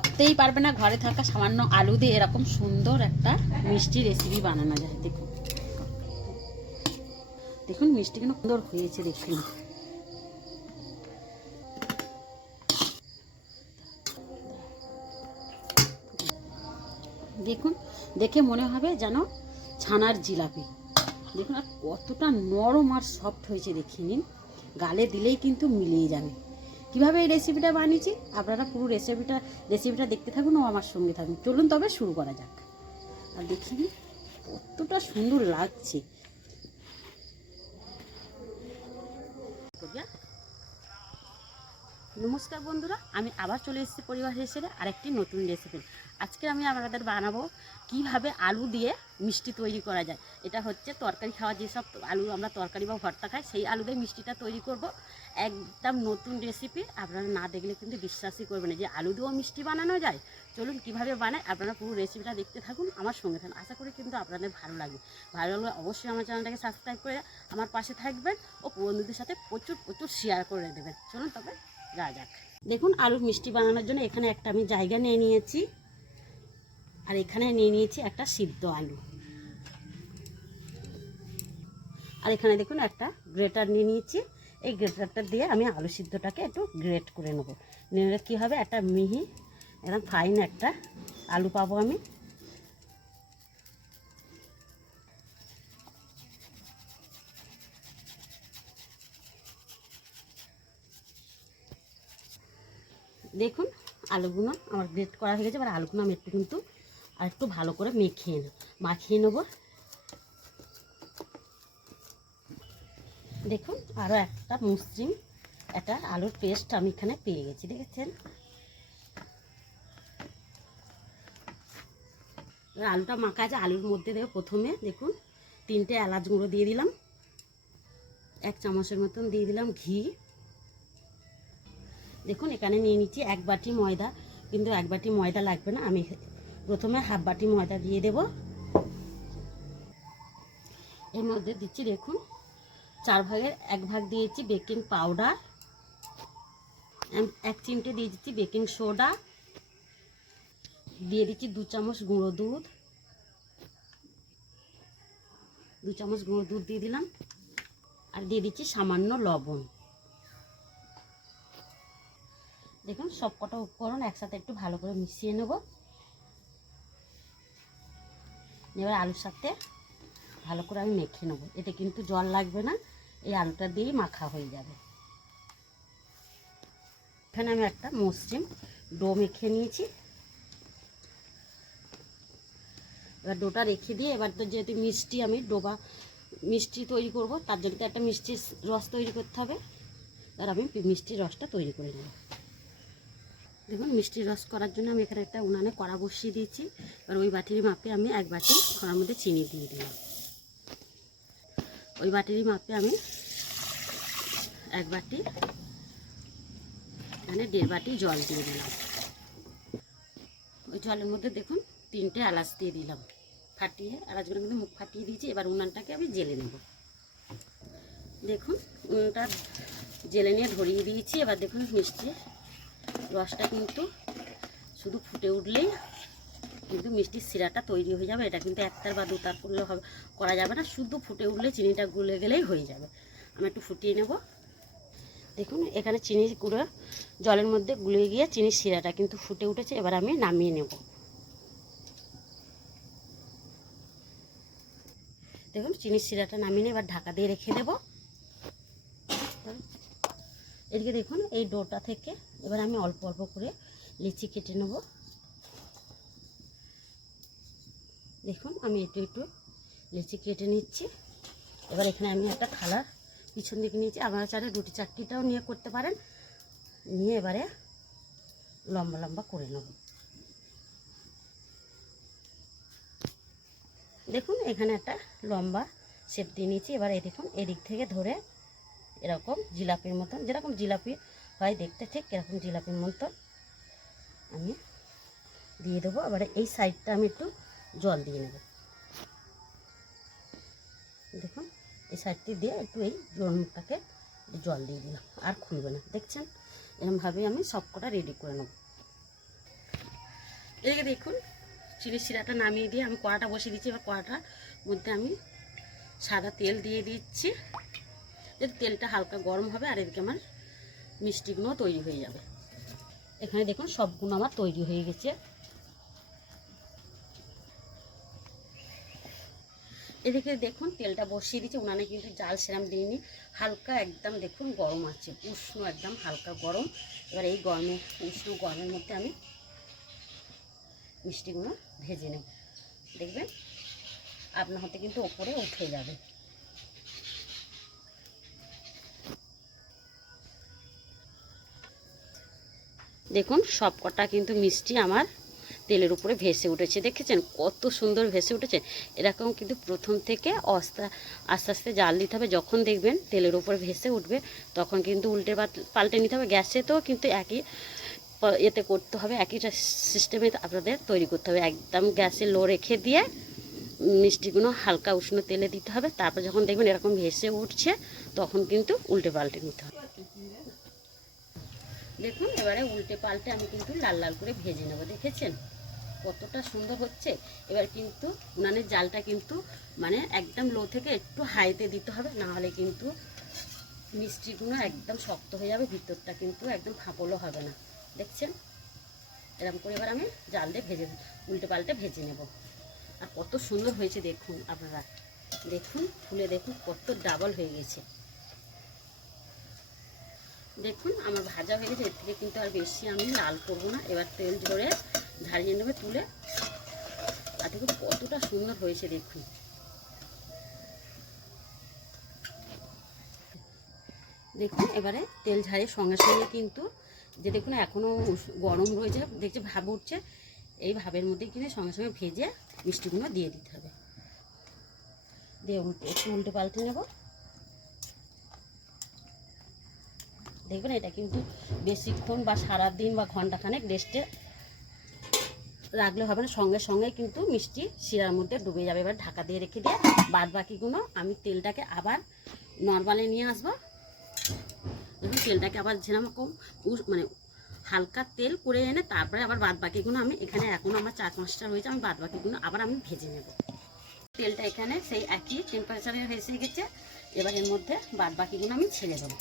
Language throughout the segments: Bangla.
ভাবতেই পারবে না ঘরে থাকা সামান্য আলু দিয়ে এরকম সুন্দর একটা মিষ্টি রেসিপি বানানো যায়। দেখুন দেখুন মিষ্টি কিন্তু সুন্দর হয়েছে দেখুন। দেখুন দেখে মনে হবে যেন ছানার জিলাপি। দেখুন আর কতটা নরম আর সফট হয়েছে দেখে নিন, গালে দিলেই কিন্তু মিলিয়ে যাবে। কীভাবে এই রেসিপিটা বানিয়েছি আপনারা পুরো রেসিপিটা দেখতে থাকুন ও আমার সঙ্গে থাকুন। চলুন তবে শুরু করা যাক। আর দেখি কতটা সুন্দর লাগছে। নমস্কার বন্ধুরা, আমি আবার চলে এসেছি পরিবার হিসেবে আরেকটি নতুন রেসিপি। আজকে আমি আপনাদের বানাবো কিভাবে আলু দিয়ে মিষ্টি তৈরি করা যায়। এটা হচ্ছে তরকারি খাওয়া যেসব আলু আমরা তরকারি বা ভর্তা খাই, সেই আলু দিয়ে মিষ্টিটা তৈরি করব। একদম নতুন রেসিপি, আপনারা না দেখলে কিন্তু বিশ্বাসই করবেন না যে আলু দিয়েও মিষ্টি বানানো যায়। চলুন কিভাবে বানায় আপনারা পুরো রেসিপিটা দেখতে থাকুন, আমার সঙ্গে থাকুন। আশা করি কিন্তু আপনাদের ভালো লাগবে। ভালো লাগলে অবশ্যই আমার চ্যানেলটাকে সাবস্ক্রাইব করে আমার পাশে থাকবেন ও বন্ধুদের সাথে প্রচুর প্রচুর শেয়ার করে দেবেন। চলুন তবে যা যাক। দেখুন আলুর মিষ্টি বানানোর জন্য এখানে একটা আমি জায়গা নিয়ে নিয়েছি, আর এখানে নিয়ে নিয়েছি একটা সিদ্ধ আলু, আর এখানে দেখুন একটা গ্রেটার নিয়ে নিয়েছি। এই গ্রেটারটা দিয়ে আমি আলু সিদ্ধটাকে একটু গ্রেট করে নেবো। নিলে কী হবে, একটা মিহি একদম ফাইন একটা আলু পাবো আমি। দেখুন আলুগুলো আমার গ্রেট করা হয়ে গেছে। এবার আলুগুলো আমি একটু ভালো করে মাখিয়ে নেব। দেখুন আরও একটা মসৃণ একটা আলুর পেস্ট আমি এখানে পেয়ে গেছি, দেখেছেন। আলুটা মাখা আছে, আলুর মধ্যে দেবো প্রথমে দেখুন 3টে এলাচ গুঁড়ো দিয়ে দিলাম, 1 চামচের মতন দিয়ে দিলাম ঘি। দেখুন এখানে নিয়ে নিচ্ছি 1 বাটি ময়দা, কিন্তু 1 বাটি ময়দা লাগবে না, আমি প্রথমে হাফ বাটি ময়দা দিয়ে দেব। এর মধ্যে দিচ্ছি দেখুন 4 ভাগের 1 ভাগ দিয়েছি বেকিং পাউডার, 1 চিমটে দিয়ে দিচ্ছি বেকিং সোডা, দিয়ে দিচ্ছি 2 চামচ গুঁড়ো দুধ, 2 চামচ গুঁড়ো দুধ দিয়ে দিলাম, আর দিয়ে দিচ্ছি সামান্য লবণ। দেখুন সব কটা উপকরণ একসাথে একটু ভালো করে মিশিয়ে নেব। এবার আলুর সাথে ভালো করে আমি মেখে নেব। এতে কিন্তু জল লাগবে না, এই আলুটা দিয়েই মাখা হয়ে যাবে। এখানে আমি একটা মসৃণ ডো মেখে নিয়েছি। এবার ডোটা রেখে দিয়ে এবার তো যেহেতু আমি মিষ্টি তৈরি করব, তার জন্য তো একটা মিষ্টির রস তৈরি করতে হবে। আর আমি মিষ্টির রসটা তৈরি করে নেব। দেখুন মিষ্টির রস করার জন্য আমি এখানে একটা উনানে কড়া বসিয়ে দিয়েছি। এবার ওই বাটির মাপে আমি 1 বাটি কড়ার মধ্যে চিনি দিয়ে দিলাম। ওই বাটির মাপে আমি 1 বাটি মানে 1.5 বাটি জল দিয়ে দিলাম। ওই জলের মধ্যে দেখুন 3টে এলাচ দিয়ে দিলাম, ফাটিয়ে এলাচগুলো কিন্তু মুখ ফাটিয়ে দিয়েছি। এবার উনানটাকে আমি জেলে নেব। দেখুন উনুনটা জেলে নিয়ে ধরিয়ে দিয়েছি। এবার দেখুন মিষ্টির রসটা কিন্তু শুধু ফুটে উঠলেই কিন্তু মিষ্টির শিরাটা তৈরি হয়ে যাবে। এটা কিন্তু 1 তার বা 2 তার করলে করা যাবে না, শুধু ফুটে উঠলে চিনিটা গুলে গেলেই হয়ে যাবে। আমি একটু ফুটিয়ে নেব। দেখুন এখানে চিনি গুঁড়ো জলের মধ্যে গুলে গিয়ে চিনির শিরাটা কিন্তু ফুটে উঠেছে। এবার আমি নামিয়ে নেব। দেখুন চিনির শিরাটা নামিয়ে নিয়ে এবার ঢাকা দিয়ে রেখে দেব। এদিকে দেখুন এই ডোটা থেকে এবার আমি অল্প অল্প করে লিচি কেটে নেব। দেখুন আমি একটু লিচি কেটে নিচ্ছি। এবার এখানে আমি একটা থালা পিছন দিকে নিয়েছি, আপনারা চাইলে রুটি চাকরিটাও নিয়ে করতে পারেন। নিয়ে এবারে লম্বা লম্বা করে নেব। দেখুন এখানে একটা লম্বা শেপ দিয়ে নিয়েছি। এবার এই দেখুন এদিক থেকে ধরে এরকম জিলাপির মতন, যেরকম জিলাপি হয় দেখতে ঠিক এরকম জিলাপির মতন আমি দিয়ে দেবো। এবারে এই সাইডটা আমি একটু জল দিয়ে নেব। দেখুন এই সাইডটি দিয়ে একটু এই জলটাকে জল দিয়ে দিলাম, আর খুলবে না। দেখছেন এরকমভাবেই আমি সবকটা রেডি করে নেব। এদিকে দেখুন চিনির শিরাটা নামিয়ে দিয়ে আমি কড়াটা বসিয়ে দিচ্ছি। এবার কড়াটার মধ্যে আমি সাদা তেল দিয়ে দিচ্ছি, যাতে তেলটা হালকা গরম হবে আর এদিকে আমার মিষ্টিগুলো তৈরি হয়ে যাবে। এখানে দেখুন সবগুলো আমার তৈরি হয়ে গেছে। এদিকে দেখুন তেলটা বসিয়ে দিচ্ছি, উনানে কিন্তু জাল সেরাম দিইনি, হালকা একদম দেখুন গরম আছে, উষ্ণ একদম হালকা গরম। এবার এই গরমে উষ্ণ গরমের মধ্যে আমি মিষ্টিগুলো ভেজে নেব। দেখবেন আপনার হাতে কিন্তু ওপরে উঠে যাবে। দেখুন সব কটা কিন্তু মিষ্টি আমার তেলের উপরে ভেসে উঠেছে, দেখেছেন কত সুন্দর ভেসে উঠেছে। এরকম কিন্তু প্রথম থেকে আস্তে আস্তে জাল দিতে হবে। যখন দেখবেন তেলের উপরে ভেসে উঠবে তখন কিন্তু উল্টে পাল্টে নিতে হবে। গ্যাসেতেও কিন্তু একই এতে করতে হবে, একই সিস্টেমে আপনাদের তৈরি করতে হবে। একদম গ্যাসে লো রেখে দিয়ে মিষ্টিগুলো হালকা উষ্ণ তেলে দিতে হবে। তারপর যখন দেখবেন এরকম ভেসে উঠছে তখন কিন্তু উল্টে পাল্টে নিতে হবে। দেখুন এবারে উল্টে পাল্টে আমি কিন্তু লাল লাল করে ভেজে নেব। দেখেছেন কতটা সুন্দর হচ্ছে। এবার কিন্তু উনানের জালটা কিন্তু মানে একদম লো থেকে একটু হাইতে দিতে হবে, না হলে কিন্তু মিষ্টিগুলো একদম শক্ত হয়ে যাবে, ভিতরটা কিন্তু একদম ফাঁপলো হবে না। দেখছেন এরকম করে এবার আমি জাল দিয়ে উল্টে পাল্টে ভেজে নেব। আর কত সুন্দর হয়েছে দেখুন আপনারা, দেখুন ফুলে দেখুন কত ডাবল হয়ে গেছে। দেখুন আমার ভাজা হয়ে গেছে, এর থেকে কিন্তু আর বেশি আমি লাল করবো না। এবার তেল ঝরে ঝাড়িয়ে নেবে তুলে। আর দেখুন কতটা সুন্দর হয়েছে দেখুন। দেখুন এবারে তেল ঝাড়িয়ে সঙ্গে সঙ্গে কিন্তু যে দেখুন এখনও গরম রয়েছে, দেখছে ভাব উঠছে, এই ভাবের মধ্যে কিন্তু সঙ্গে সঙ্গে ভেজে মিষ্টিগুলো দিয়ে দিতে হবে। দিয়ে একটু উল্টে পাল্টে নেব। দেখবেন এটা কিন্তু বেশিক্ষণ বা সারাদিন বা ঘন্টাখানেক রেস্টে রাখলে হবে না, সঙ্গে সঙ্গে কিন্তু মিষ্টি শিরার মধ্যে ডুবে যাবে। এবার ঢাকা দিয়ে রেখে দিয়ে বাদ বাকিগুলো আমি তেলটাকে আবার নর্মালে নিয়ে আসবো। দেখুন তেলটাকে আবার যেরকম মানে হালকা তেল করে এনে তারপরে আবার বাদ বাকিগুলো আমি এখানে এখন আমার 4-5টা রয়েছে, আমি বাদ বাকিগুলো আবার আমি ভেজে নেব। তেলটা এখানে সেই একই টেম্পারেচারে এসে গেছে। এবার এর মধ্যে বাদ বাকিগুলো আমি ছেড়ে দেবো।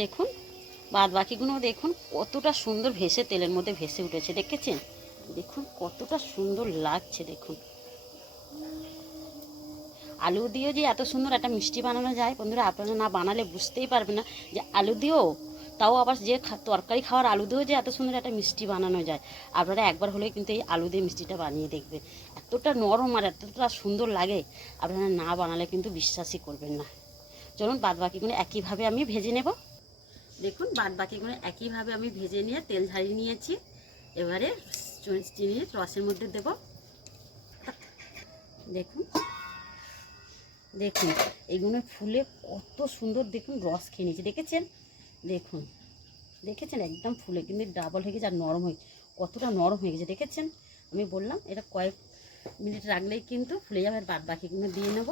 দেখুন বাদ বাকিগুলো দেখুন কতটা সুন্দর ভেসে তেলের মধ্যে ভেসে উঠেছে, দেখেছেন দেখুন কতটা সুন্দর লাগছে। দেখুন আলু দিয়েও যে এত সুন্দর একটা মিষ্টি বানানো যায় বন্ধুরা, আপনারা না বানালে বুঝতেই পারবেন না যে আলু দিয়েও, তাও আবার যে তরকারি খাওয়ার আলু দিয়েও যে এত সুন্দর একটা মিষ্টি বানানো যায়। আপনারা একবার হলেও কিন্তু এই আলু দিয়ে মিষ্টিটা বানিয়ে দেখবেন, এতটা নরম আর এতটা সুন্দর লাগে, আপনারা না বানালে কিন্তু বিশ্বাসই করবেন না। চলুন বাদ বাকিগুলো একইভাবে আমি ভেজে নেব। দেখুন বাদ বাকিগুলো একইভাবে আমি ভেজে নিয়ে তেল ঝারিয়ে নিয়েছি। এবারে চিনির রসের মধ্যে দেব। দেখুন দেখুন এইগুলো ফুলে কত সুন্দর দেখুন রস খেয়ে নিয়েছে, দেখেছেন দেখুন দেখেছেন একদম ফুলে কিন্তু ডাবল হয়ে গেছে আর নরম হয়ে কতটা নরম হয়ে গেছে। দেখেছেন আমি বললাম এটা কয়েক মিনিট রাখলেই কিন্তু ফুলে যাবে। আর বাদ বাকিগুলো দিয়ে নেব।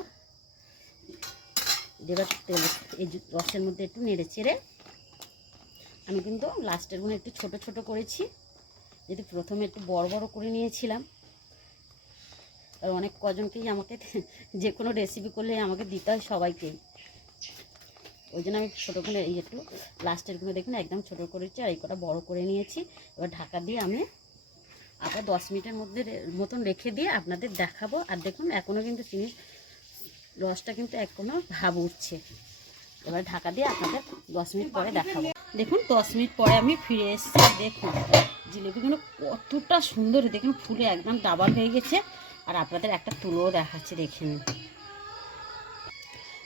এবার তেল এই রসের মধ্যে একটু নেড়ে চেড়ে আমি কিন্তু লাস্টের গুলো একটু ছোট ছোট করেছি, যদি প্রথমে একটু বড় বড় করে নিয়েছিলাম। আর অনেক কজনকেই আমাকে যে কোনো রেসিপি করলে আমাকে দিতে হয় সবাইকেই, ওই জন্য আমি ছোটো করে এই একটু লাস্টেরগুলো দেখুন একদম ছোটো করেছি আর এই কটা বড়ো করে নিয়েছি। এবার ঢাকা দিয়ে আমি আবার 10 মিনিটের মতন রেখে দিয়ে আপনাদের দেখাবো। আর দেখুন এখনও কিন্তু চিনির রসটা কিন্তু এখনও ভাব উঠছে। এবার ঢাকা দিয়ে আপনাদের 10 মিনিট পরে দেখাবো। দেখুন 10 মিনিট পরে আমি ফিরে এসেছি। দেখুন জিলিপিগুলো কতটা সুন্দর দেখুন ফুলে একদম ডাবল হয়ে গেছে। আর আপনাদের একটা তুলোও দেখাচ্ছি, দেখে নিন।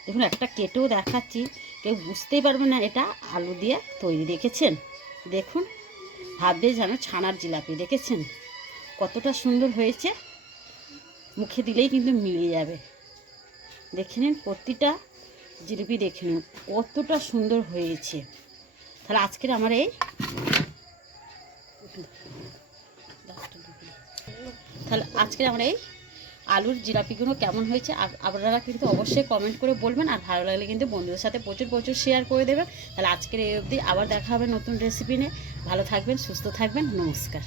দেখুন একটা কেটেও দেখাচ্ছি, কেউ বুঝতেই পারবে না এটা আলু দিয়ে তৈরি। দেখেছেন দেখুন ভাববে যেন ছানার জিলাপি। দেখেছেন কতটা সুন্দর হয়েছে, মুখে দিলেই কিন্তু মিলে যাবে। দেখে নিন প্রতিটা জিলিপি দেখে নিন কতটা সুন্দর হয়েছে। তাহলে আজকের আমার এই আলুর জিলাপিগুলো কেমন হয়েছে আপনারা কিন্তু অবশ্যই কমেন্ট করে বলবেন, আর ভালো লাগলে কিন্তু বন্ধুদের সাথে প্রচুর প্রচুর শেয়ার করে দেবেন। তাহলে আজকের এই অবধি, আবার দেখা হবে নতুন রেসিপি নিয়ে। ভালো থাকবেন, সুস্থ থাকবেন, নমস্কার।